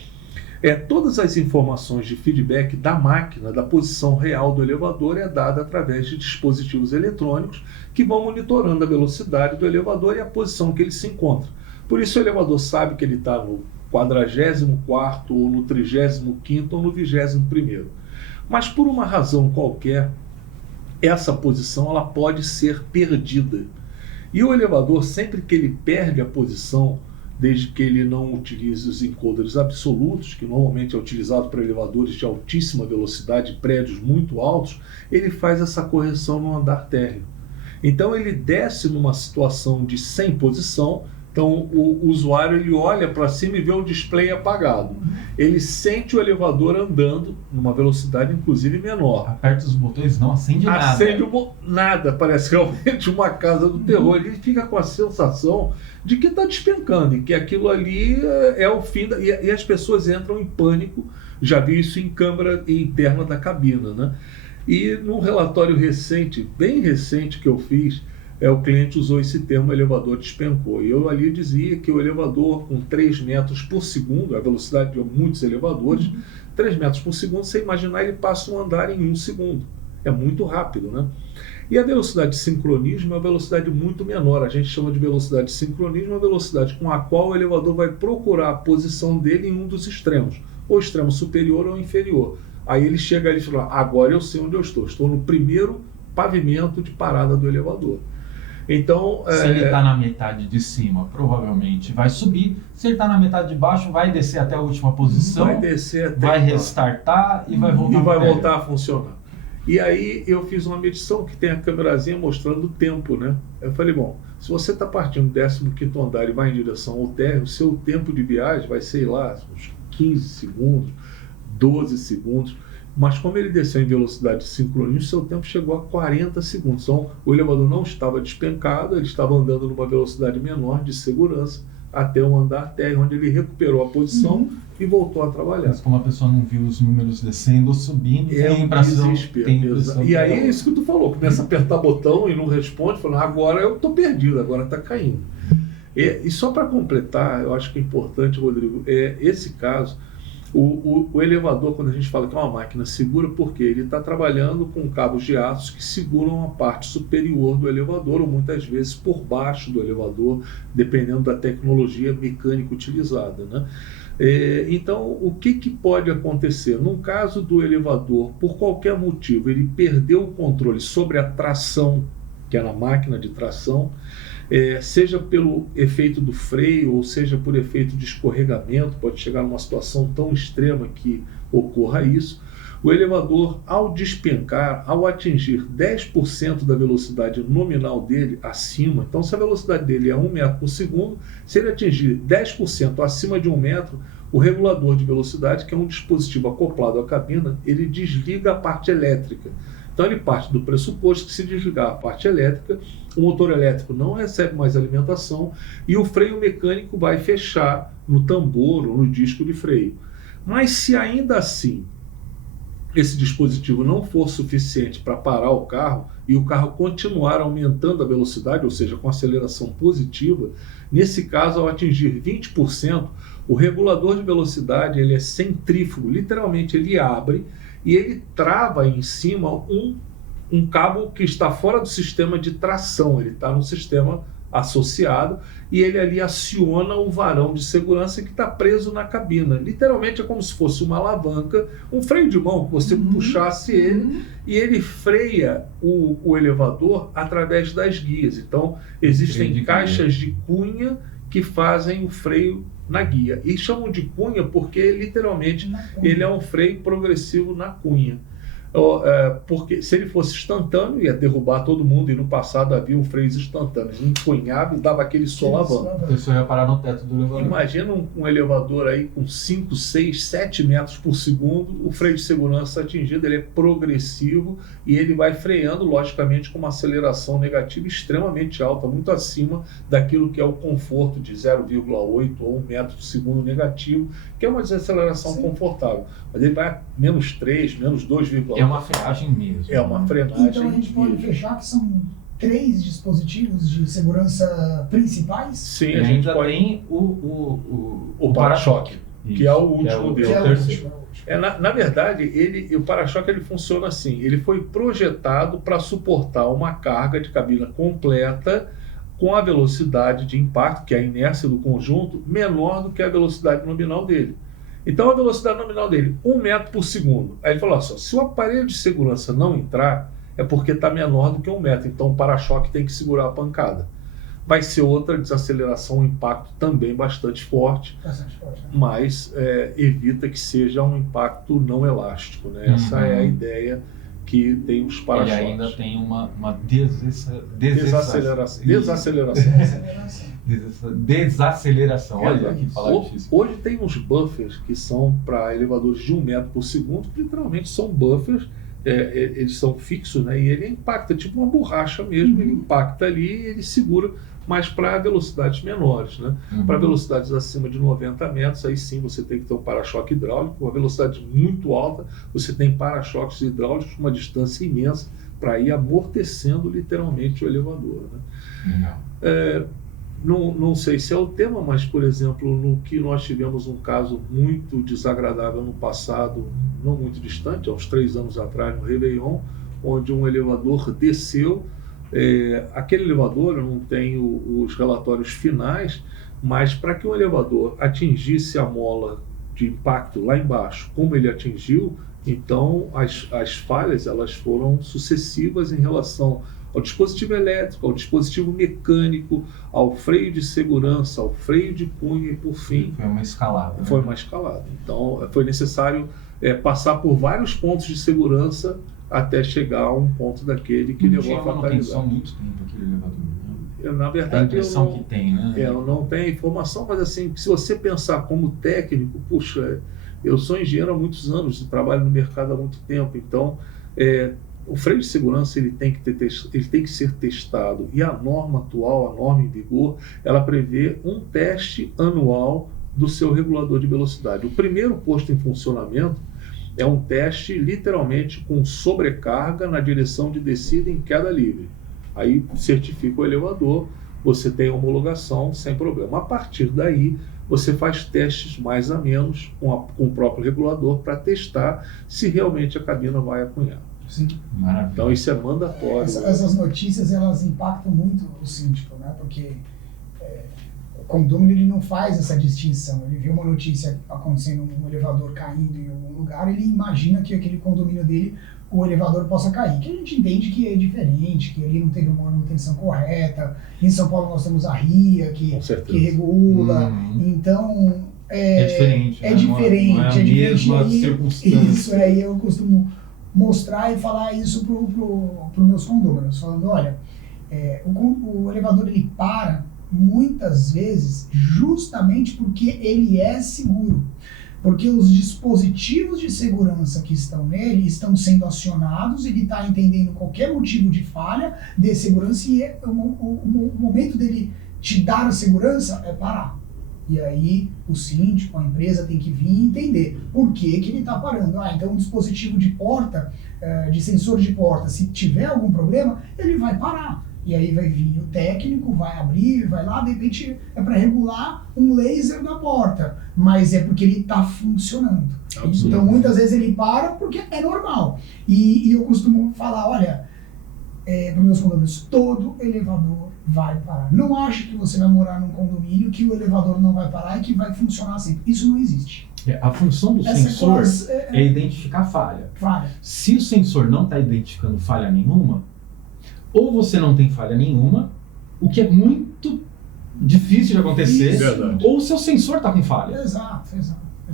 todas as informações de feedback da máquina, da posição real do elevador, é dada através de dispositivos eletrônicos que vão monitorando a velocidade do elevador e a posição que ele se encontra. Por isso o elevador sabe que ele está no 44º, ou no 35º, ou no 21º. Mas por uma razão qualquer, essa posição ela pode ser perdida. E o elevador, sempre que ele perde a posição, desde que ele não utilize os encoders absolutos, que normalmente é utilizado para elevadores de altíssima velocidade, prédios muito altos, ele faz essa correção no andar térreo. Então ele desce numa situação de sem posição. Então o usuário ele olha para cima e vê o display apagado. Ele sente o elevador andando numa velocidade inclusive menor. Aperta os botões, não acende nada. Acende nada, parece realmente uma casa do terror. Ele fica com a sensação de que está despencando e que aquilo ali é o fim. E as pessoas entram em pânico. Já vi isso em câmara interna da cabina, né? E num relatório recente, bem recente que eu fiz, o cliente usou esse termo, elevador despencou. E eu ali dizia que o elevador com 3 metros por segundo, a velocidade de muitos elevadores, 3 metros por segundo, você imaginar, ele passa um andar em 1 segundo. É muito rápido, né? E a velocidade de sincronismo é uma velocidade muito menor. A gente chama de velocidade de sincronismo a velocidade com a qual o elevador vai procurar a posição dele em um dos extremos, ou extremo superior ou inferior. Aí ele chega ali e fala, agora eu sei onde eu estou no primeiro pavimento de parada do elevador. Então, se ele está na metade de cima, provavelmente vai subir. Se ele está na metade de baixo, vai descer até a última posição, vai restartar e vai voltar. E vai voltar a funcionar. E aí eu fiz uma medição que tem a câmerazinha mostrando o tempo, né? Eu falei, bom, se você está partindo do 15º andar e vai em direção ao térreo, o seu tempo de viagem vai ser lá uns 15 segundos, 12 segundos. Mas como ele desceu em velocidade de sincronismo, seu tempo chegou a 40 segundos. Então, o elevador não estava despencado, ele estava andando numa velocidade menor de segurança até o andar térreo, onde ele recuperou a posição e voltou a trabalhar. Mas como a pessoa não viu os números descendo ou subindo, tem impressão. E aí é isso que tu falou, começa a apertar botão e não responde, falando, agora eu estou perdido, agora está caindo. E só para completar, eu acho que é importante, Rodrigo, esse caso, o elevador, quando a gente fala que é uma máquina segura, porque ele está trabalhando com cabos de aço que seguram a parte superior do elevador, ou muitas vezes por baixo do elevador, dependendo da tecnologia mecânica utilizada, né? Então, o que pode acontecer? No caso do elevador, por qualquer motivo, ele perdeu o controle sobre a tração, que é na máquina de tração, seja pelo efeito do freio, ou seja por efeito de escorregamento, pode chegar numa situação tão extrema que ocorra isso, o elevador, ao despencar, ao atingir 10% da velocidade nominal dele acima, então se a velocidade dele é 1 metro por segundo, se ele atingir 10% acima de 1 metro, o regulador de velocidade, que é um dispositivo acoplado à cabina, ele desliga a parte elétrica. Então ele parte do pressuposto que se desligar a parte elétrica, o motor elétrico não recebe mais alimentação e o freio mecânico vai fechar no tambor ou no disco de freio. Mas se ainda assim esse dispositivo não for suficiente para parar o carro e o carro continuar aumentando a velocidade, ou seja, com aceleração positiva, nesse caso, ao atingir 20%, o regulador de velocidade ele é centrífugo, literalmente ele abre e ele trava em cima um cabo que está fora do sistema de tração, ele está no sistema associado e ele ali aciona o varão de segurança que está preso na cabina. Literalmente é como se fosse uma alavanca, um freio de mão, que você puxasse ele e ele freia o elevador através das guias. Então existem caixas de cunha que fazem o freio na guia. E chamam de cunha porque literalmente ele é um freio progressivo na cunha. Porque se ele fosse instantâneo, ia derrubar todo mundo, e no passado havia freios instantâneos. Empunhava e dava aquele solavanco. A pessoa ia parar no teto do elevador. Imagina um elevador aí com 5, 6, 7 metros por segundo, o freio de segurança atingido, ele é progressivo e ele vai freando, logicamente, com uma aceleração negativa extremamente alta, muito acima daquilo que é o conforto de 0,8 ou 1 metro por segundo negativo, que é uma desaceleração confortável. Mas ele vai a menos 3, menos 2,8. É uma frenagem mesmo. É uma frenagem. Então a gente pode fechar que são 3 dispositivos de segurança principais? Sim, a gente tem o para-choque, que é o último dele. É o terceiro. Na verdade, o para-choque ele funciona assim. Ele foi projetado para suportar uma carga de cabina completa com a velocidade de impacto, que é a inércia do conjunto, menor do que a velocidade nominal dele. Então a velocidade nominal dele, 1 metro por segundo. Aí ele falou assim, se o aparelho de segurança não entrar, é porque está menor do que 1 metro. Então o para-choque tem que segurar a pancada. Vai ser outra desaceleração, um impacto também bastante forte, mas evita que seja um impacto não elástico, né? Essa é a ideia que tem os para-choques. Ele ainda tem uma desaceleração. Olha que palavra difícil. Hoje tem uns buffers que são para elevadores de 1 metro por segundo, que literalmente são buffers, eles são fixos, né? E ele impacta, tipo uma borracha mesmo, ele impacta ali e ele segura, mas para velocidades menores, né? Para velocidades acima de 90 metros, aí sim você tem que ter um para-choque hidráulico. Uma velocidade muito alta, você tem para-choques hidráulicos com uma distância imensa, para ir amortecendo literalmente o elevador, né? Legal. Não sei se é o tema, mas, por exemplo, no que nós tivemos um caso muito desagradável no passado, não muito distante, há uns 3 anos atrás, no Réveillon, onde um elevador desceu. Aquele elevador, eu não tenho os relatórios finais, mas para que o elevador atingisse a mola de impacto lá embaixo, como ele atingiu, então as falhas elas foram sucessivas em relação ao dispositivo elétrico, ao dispositivo mecânico, ao freio de segurança, ao freio de punho e, por fim... Foi uma escalada. Foi uma escalada. Então, foi necessário passar por vários pontos de segurança até chegar a um ponto daquele que levou a fatalidade. Não muito tempo aquele elevador, né? Na verdade, a impressão que tem, né? Eu não tenho informação, mas assim, se você pensar como técnico, puxa, eu sou engenheiro há muitos anos, trabalho no mercado há muito tempo, então... O freio de segurança ele tem que ser testado, e a norma atual, a norma em vigor, ela prevê um teste anual do seu regulador de velocidade. O primeiro posto em funcionamento é um teste literalmente com sobrecarga na direção de descida em queda livre. Aí certifica o elevador, você tem homologação sem problema. A partir daí, você faz testes mais a menos com o próprio regulador para testar se realmente a cabina vai acunhar. Sim. Maravilha. Então isso é mandatório. Essas notícias elas impactam muito o síndico, né? Porque o condomínio ele não faz essa distinção. Ele vê uma notícia acontecendo, um elevador caindo em algum lugar, ele imagina que aquele condomínio dele o elevador possa cair. Que a gente entende que é diferente, que ali não teve uma manutenção correta. Em São Paulo nós temos a RIA que regula. Então é diferente. É diferente. Não é a mesma circunstância. Isso aí eu costumo mostrar e falar isso para os meus condôminos, falando, olha, o elevador ele para muitas vezes justamente porque ele é seguro, porque os dispositivos de segurança que estão nele estão sendo acionados, ele está entendendo qualquer motivo de falha de segurança e o momento dele te dar a segurança é parar. E aí o síndico, a empresa tem que vir e entender por que ele está parando. Então um dispositivo de porta, de sensor de porta, se tiver algum problema, ele vai parar. E aí vai vir o técnico, vai abrir, vai lá, de repente é para regular um laser na porta, mas é porque ele está funcionando. Então muitas vezes ele para porque é normal. E eu costumo falar, olha, para os meus condomínios, todo elevador vai parar. Não ache que você vai morar num condomínio que o elevador não vai parar e que vai funcionar sempre. Isso não existe. A função do sensor é identificar falha. Se o sensor não está identificando falha nenhuma, ou você não tem falha nenhuma, o que é muito difícil de acontecer, ou o seu sensor está com falha. Exato.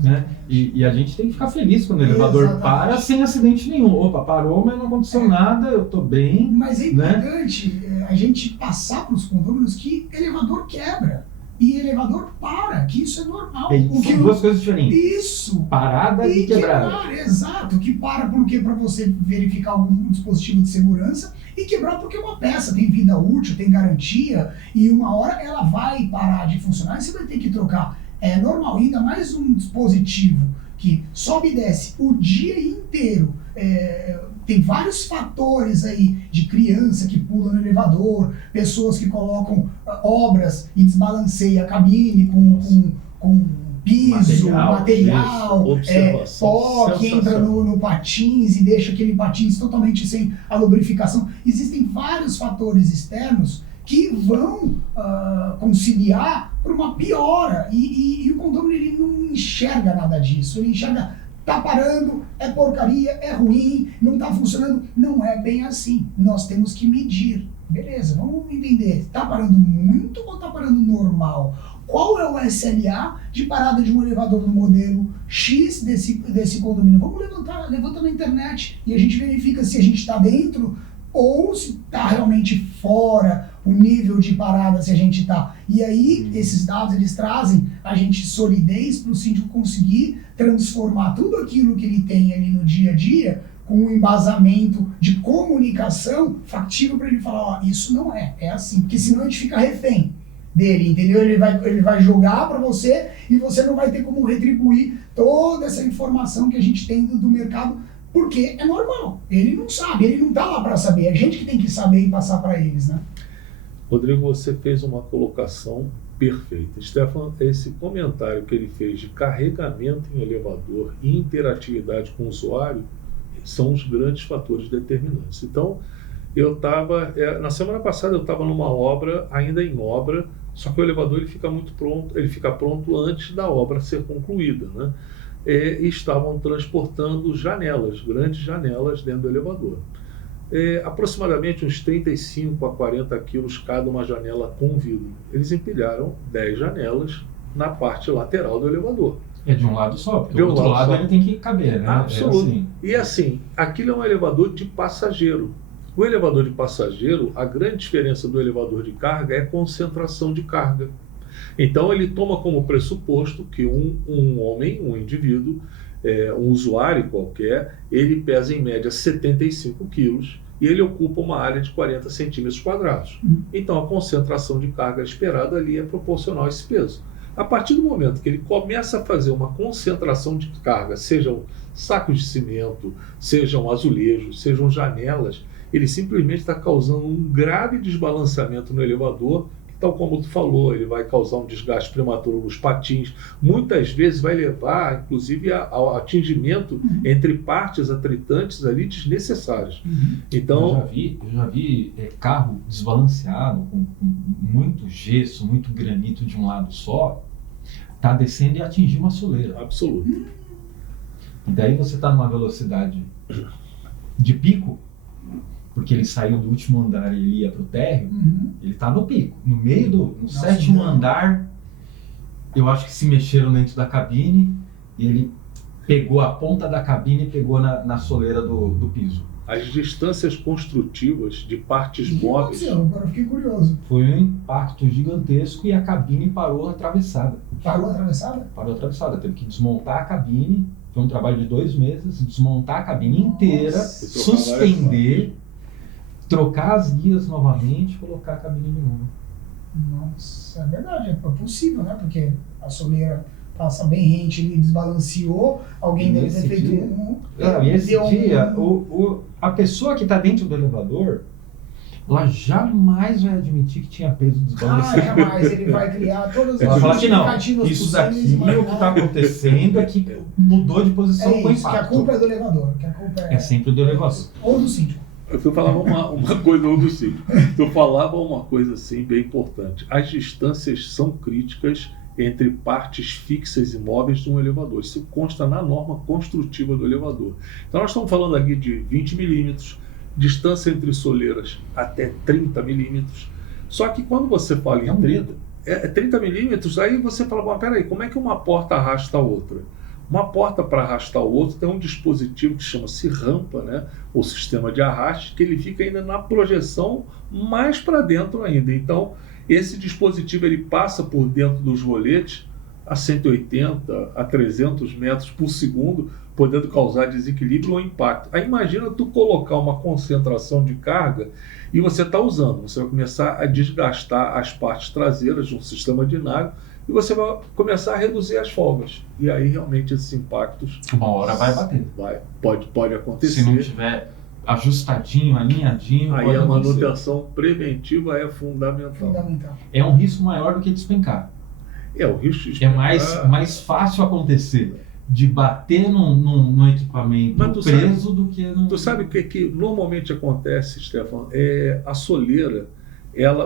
Né? E a gente tem que ficar feliz quando o elevador para sem acidente nenhum. Opa, parou, mas não aconteceu nada, eu estou bem. Mas é importante a gente passar para os condôminos que elevador quebra e elevador para, que isso é normal. São duas coisas diferentes. Isso. Parada e quebrada. Exato. Que para porque para você verificar algum dispositivo de segurança e quebrar porque uma peça tem vida útil, tem garantia e uma hora ela vai parar de funcionar e você vai ter que trocar. É normal, ainda mais um dispositivo que sobe e desce o dia inteiro. Tem vários fatores aí de criança que pula no elevador, pessoas que colocam obras e desbalanceiam a cabine com piso, material, pó que entra no patins e deixa aquele patins totalmente sem a lubrificação. Existem vários fatores externos que vão conciliar para uma piora. E o condomínio ele não enxerga nada disso. Ele enxerga, tá parando, é porcaria, é ruim, não tá funcionando. Não é bem assim. Nós temos que medir. Beleza, vamos entender. Tá parando muito ou tá parando normal? Qual é o SLA de parada de um elevador no modelo X desse condomínio? Vamos levanta na internet e a gente verifica se a gente está dentro ou se está realmente fora o nível de parada, se a gente está. E aí, esses dados, eles trazem a gente solidez para o síndico conseguir transformar tudo aquilo que ele tem ali no dia a dia com um embasamento de comunicação factível para ele falar, isso não é assim, porque senão a gente fica refém dele, entendeu? Ele vai jogar para você e você não vai ter como retribuir toda essa informação que a gente tem do mercado Porque é normal. Ele não sabe, ele não está lá para saber. É a gente que tem que saber e passar para eles, né? Rodrigo, você fez uma colocação perfeita. Stefan, esse comentário que ele fez de carregamento em elevador e interatividade com o usuário são os grandes fatores determinantes. Então, na semana passada eu estava numa obra, ainda em obra, só que o elevador ele fica pronto antes da obra ser concluída, né? E estavam transportando janelas, grandes janelas dentro do elevador. Aproximadamente uns 35 a 40 quilos cada uma janela com vidro. Eles empilharam 10 janelas na parte lateral do elevador. É de um lado só, porque do outro lado ele tem que caber, né? Absoluto. Assim. E assim, aquilo é um elevador de passageiro. O elevador de passageiro, a grande diferença do elevador de carga é a concentração de carga. Então ele toma como pressuposto que um homem, um indivíduo, um usuário qualquer, ele pesa em média 75 quilos e ele ocupa uma área de 40 centímetros quadrados. Então a concentração de carga esperada ali é proporcional a esse peso. A partir do momento que ele começa a fazer uma concentração de carga, sejam sacos de cimento, sejam azulejos, sejam janelas, ele simplesmente está causando um grave desbalanceamento no elevador, que, tal como tu falou, ele vai causar um desgaste prematuro nos patins, muitas vezes vai levar, inclusive, ao atingimento entre partes atritantes ali desnecessárias. Então, eu já vi carro desbalanceado, com muito gesso, muito granito de um lado só, tá descendo e atingir uma soleira. Absoluto. E daí você está numa velocidade de pico, porque ele saiu do último andar e ele ia para o térreo, ele está no pico. No meio no sétimo andar, eu acho que se mexeram dentro da cabine e ele pegou a ponta da cabine e pegou na soleira do piso. As distâncias construtivas de partes móveis... Agora eu fiquei curioso. Foi um impacto gigantesco e a cabine parou atravessada. Parou atravessada? Parou atravessada. Teve que desmontar a cabine. Foi um trabalho de 2 meses. Desmontar a cabine inteira, suspender, trocar as guias novamente e colocar a cabine de novo. Nossa, é verdade. É possível, né? Porque a soleira passa bem rente, ele desbalanceou, alguém deve ter feito e esse dia, a pessoa que está dentro do elevador, ela jamais vai admitir que tinha peso desbalanceado. Jamais, ele vai criar todas as justificativas isso daqui, o que está acontecendo é que mudou de posição com impacto. Que a culpa é do elevador, que a culpa é sempre do elevador. Ou do síndico. Eu falava uma coisa, ou do síndico. Eu falava uma coisa assim, bem importante. As distâncias são críticas entre partes fixas e móveis de um elevador. Isso consta na norma construtiva do elevador. Então nós estamos falando aqui de 20 milímetros, distância entre soleiras até 30 milímetros. Só que quando você fala em 30 milímetros, aí você fala, bom, peraí, como é que uma porta arrasta a outra? Uma porta para arrastar o outro tem um dispositivo que chama-se rampa, né? Ou sistema de arraste, que ele fica ainda na projeção mais para dentro ainda. Então, esse dispositivo ele passa por dentro dos roletes a 180 a 300 metros por segundo, podendo causar desequilíbrio ou impacto. Aí imagina tu colocar uma concentração de carga e você está usando. Você vai começar a desgastar as partes traseiras de um sistema dinário e você vai começar a reduzir as folgas. E aí realmente esses impactos... Uma hora vai bater. Pode acontecer. Se não tiver ajustadinho, alinhadinho... Aí a manutenção preventiva é fundamental. É um risco maior do que despencar. O risco de despencar... É mais fácil acontecer de bater num equipamento preso do que... Tu sabe o que normalmente acontece, Stefan? A soleira...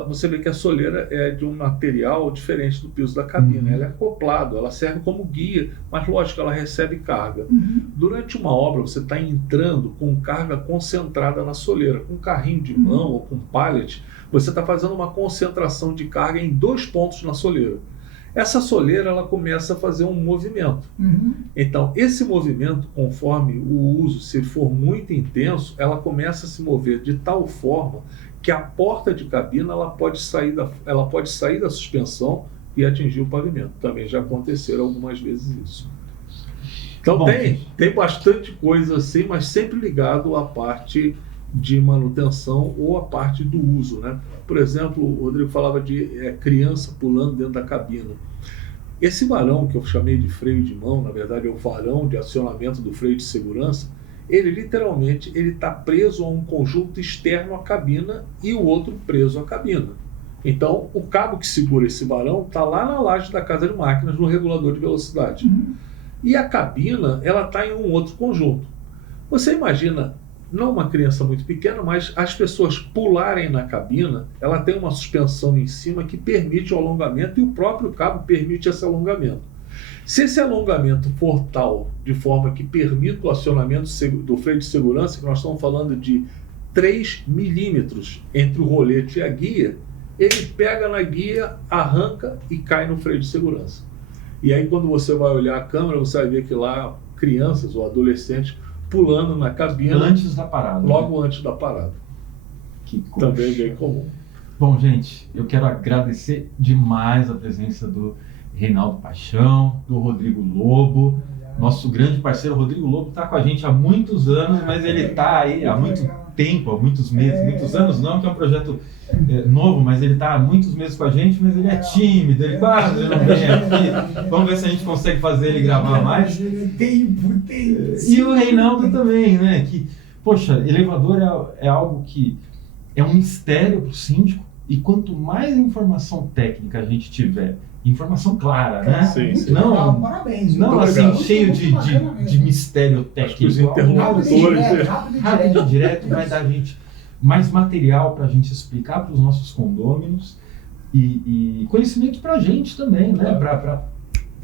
você vê que a soleira é de um material diferente do piso da cabine. Ela é acoplado, ela serve como guia, mas lógico, ela recebe carga. Durante uma obra, você está entrando com carga concentrada na soleira. Com um carrinho de mão ou com pallet, você está fazendo uma concentração de carga em 2 pontos na soleira. Essa soleira ela começa a fazer um movimento. Então, esse movimento, conforme o uso, se for muito intenso, ela começa a se mover de tal forma que a porta de cabina ela pode sair da suspensão e atingir o pavimento. Também já aconteceram algumas vezes isso. Então tem bastante coisa assim, mas sempre ligado à parte de manutenção ou à parte do uso, né? Por exemplo, o Rodrigo falava de criança pulando dentro da cabina. Esse varão que eu chamei de freio de mão, na verdade é o varão de acionamento do freio de segurança, ele literalmente está preso a um conjunto externo à cabina e o outro preso à cabina. Então, o cabo que segura esse varão está lá na laje da casa de máquinas, no regulador de velocidade. E a cabina, ela está em um outro conjunto. Você imagina, não uma criança muito pequena, mas as pessoas pularem na cabina, ela tem uma suspensão em cima que permite o alongamento e o próprio cabo permite esse alongamento. Se esse alongamento for tal, de forma que permita o acionamento do freio de segurança, que nós estamos falando de 3 milímetros entre o rolete e a guia, ele pega na guia, arranca e cai no freio de segurança. E aí quando você vai olhar a câmera, você vai ver que lá crianças ou adolescentes pulando na cabina antes da parada. Logo antes da parada. Que coisa. Também é bem comum. Bom, gente, eu quero agradecer demais a presença do Reinaldo Paixão, do Rodrigo Lobo, nosso grande parceiro. O Rodrigo Lobo está com a gente há muitos anos, mas ele está aí há muito tempo, há muitos meses, muitos anos não, que é um projeto novo, mas ele está há muitos meses com a gente, mas ele é tímido, ele quase não vem aqui. Vamos ver se a gente consegue fazer ele gravar mais. Tempo. E o Reinaldo também, né? Que, poxa, elevador é algo que é um mistério para o síndico, e quanto mais informação técnica a gente tiver, informação clara, né? Sim. Não, parabéns. não assim, cheio de mistério técnico. Os interlocutores. Rápido e direto vai dar a gente mais material para a gente explicar para os nossos condôminos e conhecimento para a gente também, né? Para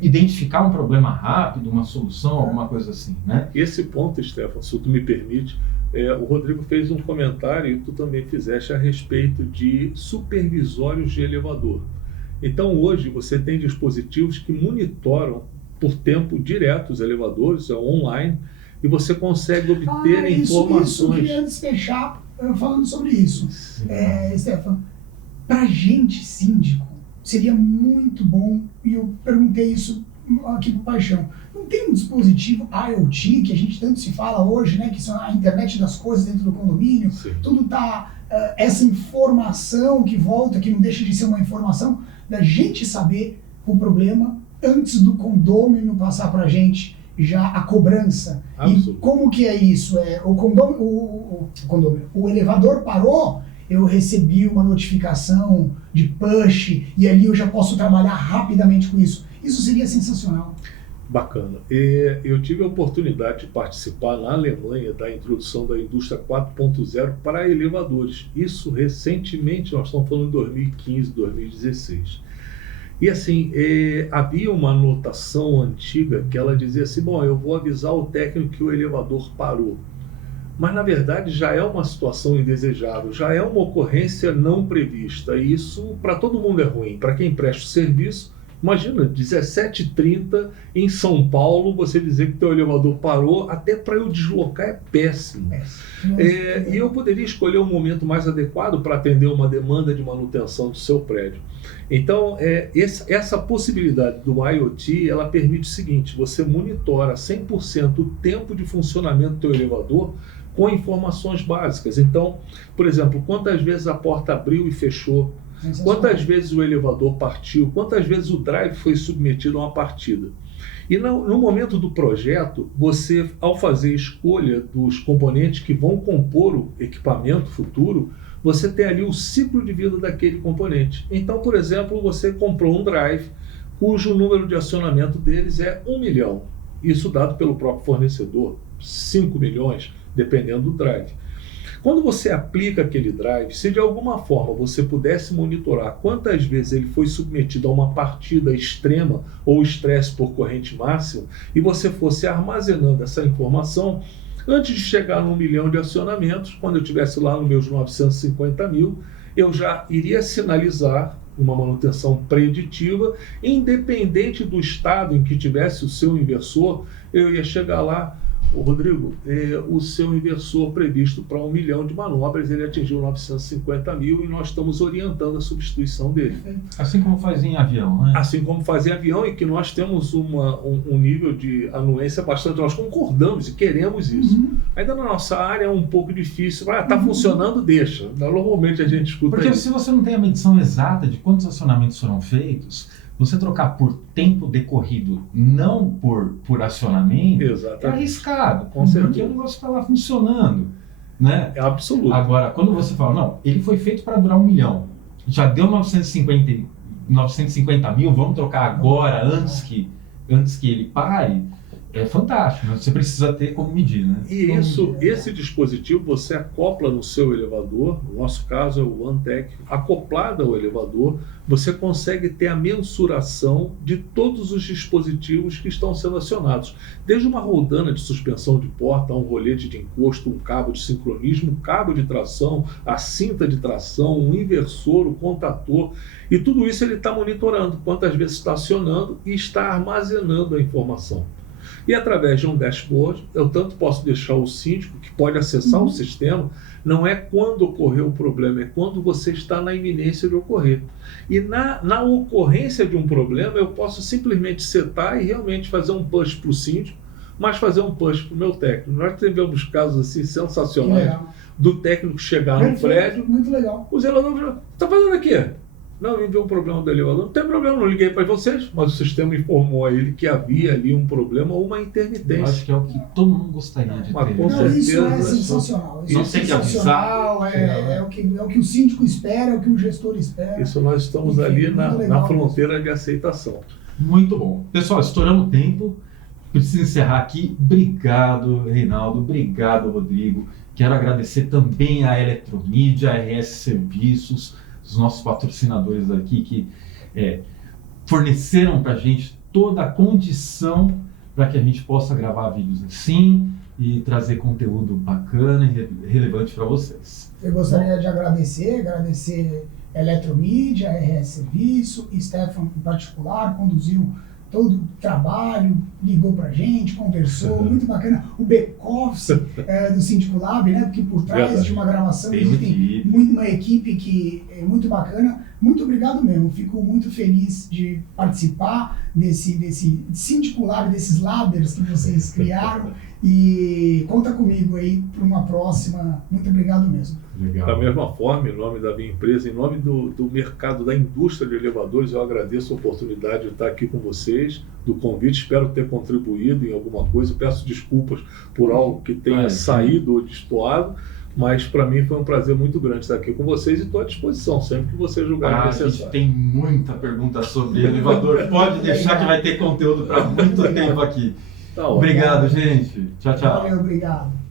identificar um problema rápido, uma solução, alguma coisa assim, né? Esse ponto, Stefano, se tu me permite, o Rodrigo fez um comentário e tu também fizeste a respeito de supervisórios de elevador. Então hoje você tem dispositivos que monitoram por tempo direto os elevadores, online, e você consegue obter informações. Isso, eu queria antes fechar falando sobre isso. Stefano, para a gente, síndico, seria muito bom, e eu perguntei isso aqui para o Paixão, não tem um dispositivo IoT, que a gente tanto se fala hoje, né, que são a internet das coisas dentro do condomínio, tudo está, essa informação que volta, que não deixa de ser uma informação, da gente saber o problema antes do condômino passar para a gente já a cobrança. E como que é isso? O elevador parou, eu recebi uma notificação de push e ali eu já posso trabalhar rapidamente com isso. Isso seria sensacional. Bacana. Eu tive a oportunidade de participar na Alemanha da introdução da indústria 4.0 para elevadores. Isso recentemente, nós estamos falando de 2015, 2016. E assim, havia uma anotação antiga que ela dizia assim, bom, eu vou avisar o técnico que o elevador parou. Mas na verdade já é uma situação indesejável, já é uma ocorrência não prevista. E isso para todo mundo é ruim. Para quem presta o serviço, imagina, 17h30 em São Paulo, você dizer que teu elevador parou, até para eu deslocar é péssimo. E eu poderia escolher um momento mais adequado para atender uma demanda de manutenção do seu prédio. Então, essa possibilidade do IoT, ela permite o seguinte, você monitora 100% o tempo de funcionamento do teu elevador com informações básicas. Então, por exemplo, quantas vezes a porta abriu e fechou, quantas vezes o elevador partiu, quantas vezes o drive foi submetido a uma partida. E no momento do projeto, você, ao fazer a escolha dos componentes que vão compor o equipamento futuro, você tem ali o ciclo de vida daquele componente. Então, por exemplo, você comprou um drive cujo número de acionamento deles é 1 milhão. Isso dado pelo próprio fornecedor, 5 milhões, dependendo do drive. Quando você aplica aquele drive, se de alguma forma você pudesse monitorar quantas vezes ele foi submetido a uma partida extrema ou estresse por corrente máxima, e você fosse armazenando essa informação, antes de chegar no 1 milhão de acionamentos, quando eu estivesse lá nos meus 950 mil, eu já iria sinalizar uma manutenção preditiva, independente do estado em que tivesse o seu inversor, eu ia chegar lá, Rodrigo, o seu inversor previsto para 1 milhão de manobras, ele atingiu 950 mil e nós estamos orientando a substituição dele. Assim como faz em avião, né? Assim como faz em avião, e que nós temos um nível de anuência bastante, nós concordamos e queremos isso. Ainda na nossa área é um pouco difícil, está funcionando, deixa. Normalmente a gente escuta Porque isso. se você não tem a medição exata de quantos acionamentos foram feitos, você trocar por tempo decorrido, não por acionamento, Exatamente. é arriscado, Com certeza. porque o negócio está lá funcionando, né? É absoluto. Agora, quando você fala, não, ele foi feito para durar 1 milhão, já deu 950 mil, vamos trocar agora, antes que ele pare, é fantástico, mas você precisa ter como medir, né? E esse dispositivo você acopla no seu elevador, no nosso caso é o OneTech, acoplado ao elevador, você consegue ter a mensuração de todos os dispositivos que estão sendo acionados. Desde uma roldana de suspensão de porta, um rolete de encosto, um cabo de sincronismo, um cabo de tração, a cinta de tração, um inversor, o contator, e tudo isso ele está monitorando quantas vezes está acionando e está armazenando a informação. E através de um dashboard, eu tanto posso deixar o síndico, que pode acessar o sistema, não é quando ocorreu o problema, é quando você está na iminência de ocorrer. E na ocorrência de um problema, eu posso simplesmente setar e realmente fazer um push para o síndico, mas fazer um push para o meu técnico. Nós tivemos casos assim sensacionais do técnico chegar no prédio, muito legal. o zelador está fazendo aqui. Não, me enviou um problema do elevador. Não tem problema, não liguei para vocês, mas o sistema informou a ele que havia ali um problema ou uma intermitência. Eu acho que é o que todo mundo gostaria de Mas ter. com Não, isso é certeza. sensacional. Isso Não é tem que sensacional. avisar. É o que o síndico espera, é o que o gestor espera. Isso nós estamos Enfim, ali muito na legal fronteira de aceitação. Muito bom. Pessoal, estouramos o tempo. Preciso encerrar aqui. Obrigado, Reinaldo. Obrigado, Rodrigo. Quero agradecer também a Eletromídia, a RS Serviços, os nossos patrocinadores aqui que forneceram para a gente toda a condição para que a gente possa gravar vídeos assim e trazer conteúdo bacana e relevante para vocês. Eu gostaria de agradecer a Eletromídia, a RS Serviço, Stefan em particular, conduziu todo o trabalho, ligou pra gente, conversou, muito bacana. O back-office do Síndico Lab, né? Porque por trás de uma gravação tem uma equipe que é muito bacana. Muito obrigado mesmo, fico muito feliz de participar desse Síndico Lab, desses ladders que vocês criaram. E conta comigo aí para uma próxima. Muito obrigado mesmo. Legal. Da mesma forma, em nome da minha empresa, em nome do mercado, da indústria de elevadores, eu agradeço a oportunidade de estar aqui com vocês, do convite, espero ter contribuído em alguma coisa, peço desculpas por algo que tenha saído ou destoado, mas para mim foi um prazer muito grande estar aqui com vocês e estou à disposição, sempre que vocês julgarem necessário. A gente tem muita pergunta sobre elevador, pode deixar que vai ter conteúdo para muito tempo aqui. Tá ótimo. Obrigado, gente. Tchau, tchau. Valeu, obrigado.